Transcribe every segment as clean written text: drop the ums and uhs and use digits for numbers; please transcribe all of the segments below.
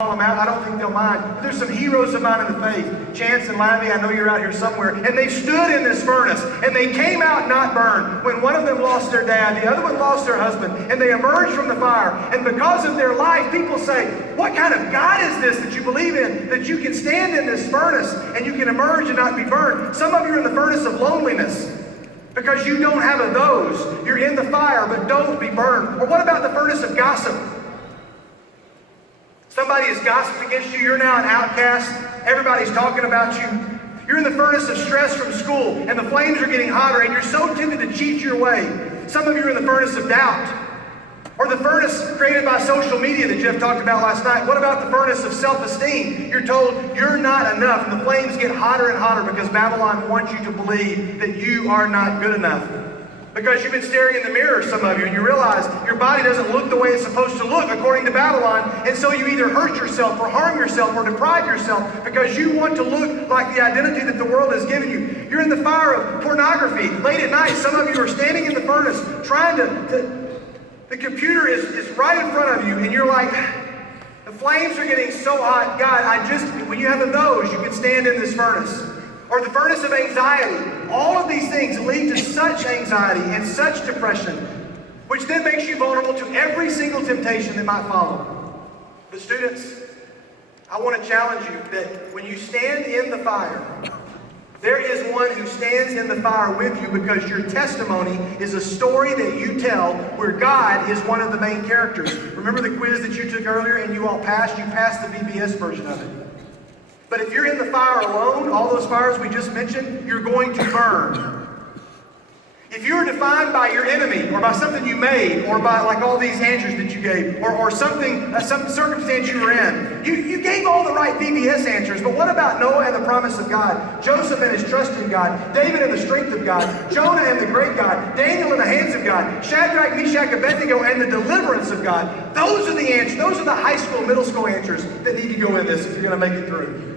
call them out. I don't think they'll mind. But there's some heroes of mine in the faith. Chance and Lavy, I know you're out here somewhere. And they stood in this furnace. And they came out not burned. When one of them lost their dad, the other one lost their husband. And they emerged from the fire. And because of their life, people say, what kind of God is this that you believe in? That you can stand in this furnace and you can emerge and not be burned. Some of you are in the furnace of loneliness. Because you don't have a those. You're in the fire, but don't be burned. Or what about the furnace of gossip? Somebody has gossiped against you. You're now an outcast. Everybody's talking about you. You're in the furnace of stress from school, and the flames are getting hotter, and you're so tempted to cheat your way. Some of you are in the furnace of doubt. Or the furnace created by social media that Jeff talked about last night. What about the furnace of self-esteem? You're told you're not enough, and the flames get hotter and hotter because Babylon wants you to believe that you are not good enough. Because you've been staring in the mirror, some of you, and you realize your body doesn't look the way it's supposed to look according to Babylon, and so you either hurt yourself or harm yourself or deprive yourself because you want to look like the identity that the world has given you. You're in the fire of pornography. Late at night, some of you are standing in the furnace trying the computer is right in front of you, and you're like, the flames are getting so hot. God, when you have those, you can stand in this furnace. Or the furnace of anxiety. All of these things lead to such anxiety and such depression, which then makes you vulnerable to every single temptation that might follow. But students, I want to challenge you that when you stand in the fire, there is one who stands in the fire with you because your testimony is a story that you tell where God is one of the main characters. Remember the quiz that you took earlier and you all passed? You passed the VBS version of it. But if you're in the fire alone, all those fires we just mentioned, you're going to burn. If you're defined by your enemy, or by something you made, or by like all these answers that you gave, or something, some circumstance you were in, you gave all the right VBS answers, but what about Noah and the promise of God? Joseph and his trust in God, David and the strength of God, Jonah and the great God, Daniel in the hands of God, Shadrach, Meshach, Abednego, and the deliverance of God. Those are the answers. Those are the high school, middle school answers that need to go in this if you're going to make it through.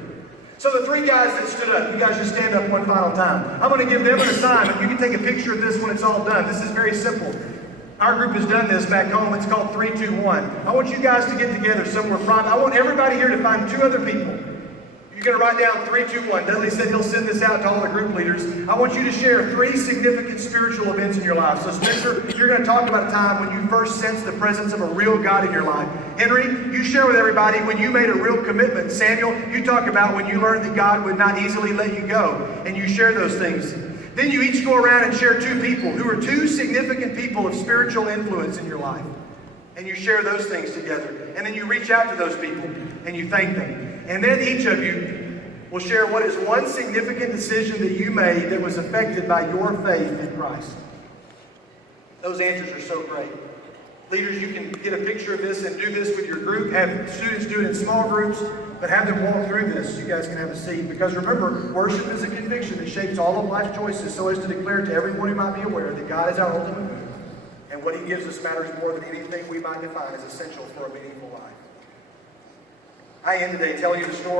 So the three guys that stood up, you guys just stand up one final time. I'm going to give them an assignment. You can take a picture of this when it's all done. This is very simple. Our group has done this back home. It's called 3, 2, 1. I want you guys to get together somewhere private. I want everybody here to find 2 other people. You're going to write down 3, 2, 1. Dudley said he'll send this out to all the group leaders. I want you to share 3 significant spiritual events in your life. So Spencer, you're going to talk about a time when you first sensed the presence of a real God in your life. Henry, you share with everybody when you made a real commitment. Samuel, you talk about when you learned that God would not easily let you go. And you share those things. Then you each go around and share 2 people who are 2 significant people of spiritual influence in your life. And you share those things together. And then you reach out to those people and you thank them. And then each of you will share what is one significant decision that you made that was affected by your faith in Christ. Those answers are so great. Leaders, you can get a picture of this and do this with your group. Have students do it in small groups, but have them walk through this. You guys can have a seat. Because remember, worship is a conviction that shapes all of life's choices so as to declare to everyone who might be aware that God is our ultimate good. And what He gives us matters more than anything we might define as essential for a meaningful life. I end today telling you the story